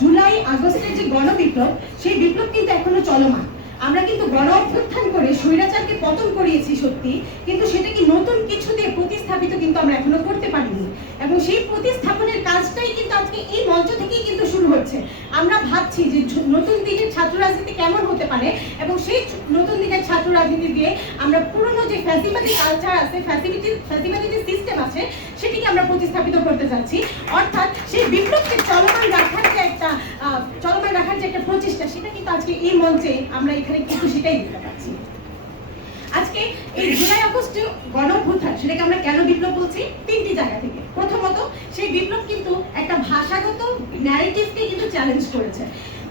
জুলাই আগস্টের যে গণবিপ্লব, সেই বিপ্লব কিন্তু এখনো চলমান। আমরা কিন্তু গণ অভ্যুত্থান করে স্বৈরাচারকে পতন করিয়েছি সত্যি, কিন্তু সেটাকে নতুন কিছু দিয়ে প্রতিস্থাপিত কিন্তু আমরা এখনো করতে পারিনি। এবং সেই প্রতিস্থাপনের কাজটাই কিন্তু আজকে এই মঞ্চ থেকেই কিন্তু শুরু হচ্ছে। আমরা ভাবছি যে নতুন দিনের ছাত্র রাজনীতি কেমন হতে পারে, এবং সেই নতুন দিনের ছাত্র রাজনীতি দিয়ে আমরা পুরনো যে ফ্যাসিবাদী কালচার আছে, ফ্যাসিবাদী যে সিস্টেম আছে, সেটিকে আমরা প্রতিস্থাপিত করতে যাচ্ছি। অর্থাৎ সেই বিপ্লবকে চলমান রাখার যে একটা প্রচেষ্টা, সেটা কিন্তু আজকে এই মঞ্চে আমরা এখানে কিন্তু সেটাই দিতে পারছি। আজকে এই জুলাই আগস্টে গণ অভ্যুত্থান, সেটাকে আমরা কেন বিপ্লব বলছি? তিনটি জায়গা থেকে। প্রথমত, সেই বিপ্লব কিন্তু একটা ভাষাগত ন্যারেটিভকে কিন্তু চ্যালেঞ্জ করেছে।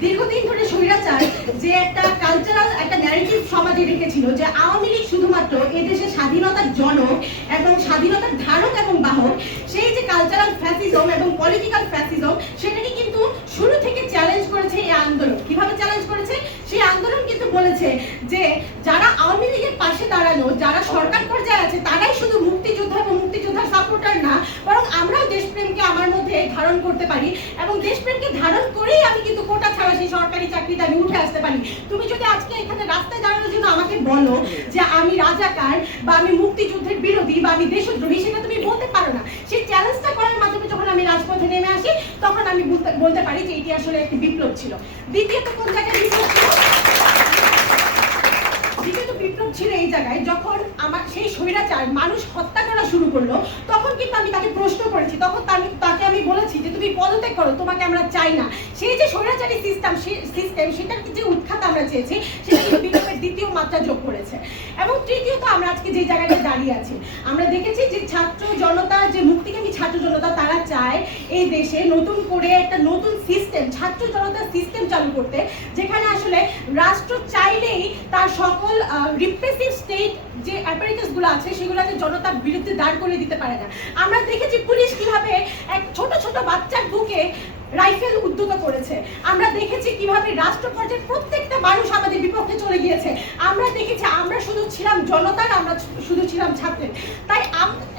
দীর্ঘদিন ধরে স্বৈরাচার যে একটা কালচারাল একটা ন্যারেটিভ সমাজে রেখেছিল যে আওয়ামী লীগ শুধুমাত্র এদেশের স্বাধীনতার জনক এবং স্বাধীনতার ধারক এবং বাহক, সেই যে কালচারাল ফ্যাসিজম এবং পলিটিক্যাল ফ্যাসিজম, সেটাকে কিন্তু শুরু থেকে চ্যালেঞ্জ করেছে এই আন্দোলন। কিভাবে চ্যালেঞ্জ করেছে? সেই আন্দোলন কিন্তু বলেছে যে যারা আওয়ামী লীগের পাশে দাঁড়ানো, যারা সরকার পর্যায়ে আছে, তারাই শুধু মুক্তিযোদ্ধা এবং মুক্তিযোদ্ধার সাপোর্টার না, বরং আমরাও দেশপ্রেমকে আমার মধ্যে ধারণ করতে পারি, এবং দেশপ্রেমকে ধারণ করেই আমি কিন্তু কোটা ছাড়া সেই সরকারি চাকরিতে আমি উঠে আসতে পারি। তুমি যদি আজকে এখানে রাস্তায় দাঁড়ানোর জন্য আমাকে বলো যে আমি রাজাকার বা আমি মুক্তিযুদ্ধের বিরোধী বা আমি দেশদ্রোহী, সেটা তুমি বলতে পারো না। সেই চ্যালেঞ্জটা করার মাধ্যমে যখন আমি রাজপথে নেমে আসি, তখন আমি বলতে পারি যে এটি আসলে একটি বিপ্লব ছিল। দ্বিতীয়ত কোন জায়গায় বিপ্লব ছিল? দ্বিতীয়ত বিপ্লব ছিল এই জায়গায়, যখন আমার সেই স্বৈরাচার মানুষ হত্যা করা শুরু করলো, তখন কিন্তু আমি তাকে প্রশ্ন করেছি। তখন তাকে আমি বলেছি যে তুমি পদত্যাগ করো, তোমাকে আমরা চাই না। সেই যে স্বৈরাচারী সিস্টেম, সেটার যে উৎখাত আমরা চেয়েছি, সেটা কিন্তু বিপ্লবের দ্বিতীয় মাত্রা যোগ করেছে। এবং তৃতীয়ত, আমরা আজকে যে জায়গায় দাঁড়িয়ে আছি, আমরা দেখেছি যে ছাত্র জনতা, যে মুক্তিকামী ছাত্র জনতা, তারা চায় এই দেশে নতুন করে একটা নতুন সিস্টেম, ছাত্র জনতার সিস্টেম চালু করতে, যেখানে আসলে রাষ্ট্র চাইলেই তার সকল রিপ্রেসিভ স্টেট যে অ্যাপারেটাস গুলো আছে, সেগুলোকে জনতার বিরুদ্ধে দাঁড় করে দিতে পারে না। আমরা দেখেছি পুলিশ কিভাবে এক ছোট ছোট বাচ্চার বুকে রাইফেল উদ্যত করেছে। আমরা দেখেছি কিভাবে রাষ্ট্র পর্যায়ে প্রত্যেকটা মানুষ আমাদের বিপক্ষে চলে গিয়েছে। আমরা দেখেছি আমরা শুধু ছিলাম জনতার, আমরা শুধু ছিলাম ছাত্রের। তাই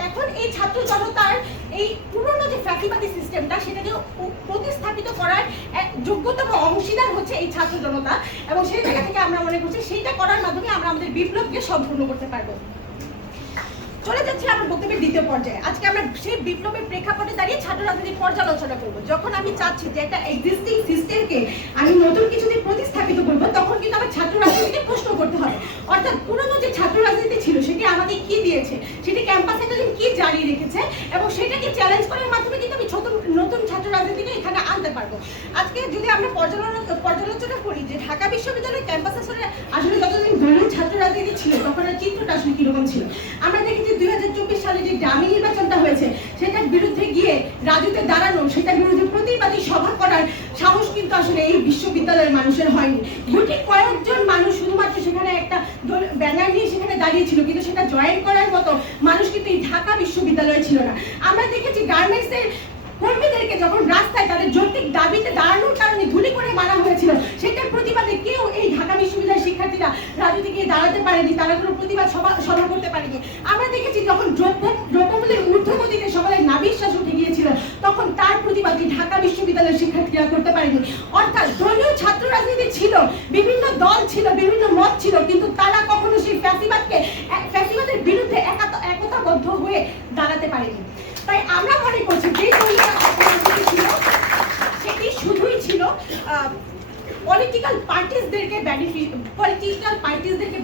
এখন এই ছাত্র জনতার এই পুরনো যে ফ্যাসিবাদী সিস্টেমটা, সেটাকে প্রতিস্থাপিত করার যোগ্যতম অংশীদার হচ্ছে এই ছাত্র জনতা, এবং সেই জায়গা থেকে আমরা মনে করছি সেইটা করার মাধ্যমে আমরা আমাদের বিপ্লবকে সম্পূর্ণ করতে পারবো। চলে যাচ্ছে আমার বক্তব্যের দ্বিতীয় পর্যায়ে। আজকে আমরা সেই বিপ্লবের প্রেক্ষাপটে দাঁড়িয়ে ছাত্র রাজনীতির পর্যালোচনা করবো। যখন আমি চাচ্ছি যে একটা এক্সিস্টিং সিস্টেমকে আমি নতুন কিছু দিয়ে প্রতিস্থাপিত করবো, তখন কিন্তু আমার ছাত্র রাজনীতিকে প্রশ্ন করতে হবে। অর্থাৎ পুরনো যে ছাত্র রাজনীতি ছিল, সেটি আমাদের কি দিয়েছে, সেটি ক্যাম্পাসে এতদিন কি জারি রেখেছে, এবং সেটাকে চ্যালেঞ্জ করার মাধ্যমে কিন্তু আমি নতুন ছাত্র রাজনীতিকে এখানে আনতে পারবো। আজকে যদি আমরা পর্যালোচনা করি যে ঢাকা বিশ্ববিদ্যালয়ের ক্যাম্পাসে আসলে যতদিন দলীয় ছাত্র রাজনীতি ছিল, তখন চিত্রটা আসলে কিরকম ছিল। আমরা দেখেছি 2024 সালে যে ডামি নির্বাচনটা হয়েছে, সেটার বিরুদ্ধে গিয়ে রাজুতে দাঁড়ানো, সেটার বিরুদ্ধে প্রতিবাদী সভা করার সাহস কিন্তু আসলে এই বিশ্ববিদ্যালয়ের মানুষের হয়নি। গুটি কয়েকজন মানুষ শুধুমাত্র সেখানে একটা ব্যানার নিয়ে সেখানে দাঁড়িয়েছিল, কিন্তু সেটা জয়েন করার মতো মানুষ কিন্তু এই ঢাকা বিশ্ববিদ্যালয়ে ছিল না। আমরা দেখেছি গার্মেন্টসের কর্মীদেরকে যখন রাস্তায় তাদের যৌক্তিক দাবিতে দাঁড়ানোর কারণে ধুলি করে মারা হয়েছিল, সেটার প্রতিবাদে কেউ এই ঢাকা বিশ্ববিদ্যালয়ের শিক্ষার্থীরা রাজনীতি গিয়ে দাঁড়াতে পারেনি, তারা কোনো প্রতিবাদ সভা করতে পারেনি। আমরা দেখেছি যখন দ্রব্যমূল্যের ঊর্ধ্বগতিতে সবাই নাবিশ্বাস উঠে গিয়েছিল, তখন তার প্রতিবাদী ঢাকা বিশ্ববিদ্যালয়ের শিক্ষার্থীরা করতে পারেনি। অর্থাৎ দলীয় ছাত্র রাজনীতি ছিল, বিভিন্ন দল ছিল, বিভিন্ন মত ছিল, কিন্তু তারা কখনো সেই ফ্যাসিবাদের বিরুদ্ধে একতাবদ্ধ হয়ে দাঁড়াতে পারেনি। তাই আমরা মনে করছি যে সেটি শুধুই ছিল পলিটিক্যাল পার্টিসদেরকে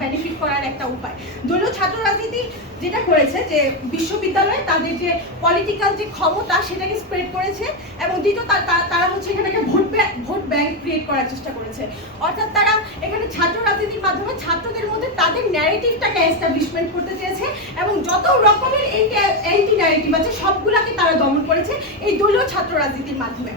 বেনিফিট করার একটা উপায়। দলীয় ছাত্র রাজনীতি যেটা করেছে যে বিশ্ববিদ্যালয়ে তাদের যে পলিটিক্যাল যে ক্ষমতা, সেটাকে স্প্রেড করেছে, এবং দ্বিতীয় তারা হচ্ছে এখানে ভোট ব্যাংক ক্রিয়েট করার চেষ্টা করেছে। অর্থাৎ তারা এখানে ছাত্র রাজনীতির মাধ্যমে ছাত্রদের মধ্যে তাদের ন্যারেটিভটাকে এস্টাবলিশমেন্ট করতে চেয়েছে, এবং যত রকমের অ্যান্টি ন্যারেটিভ আছে সবগুলাকে তারা দমন করেছে এই দলীয় ছাত্র রাজনীতির মাধ্যমে।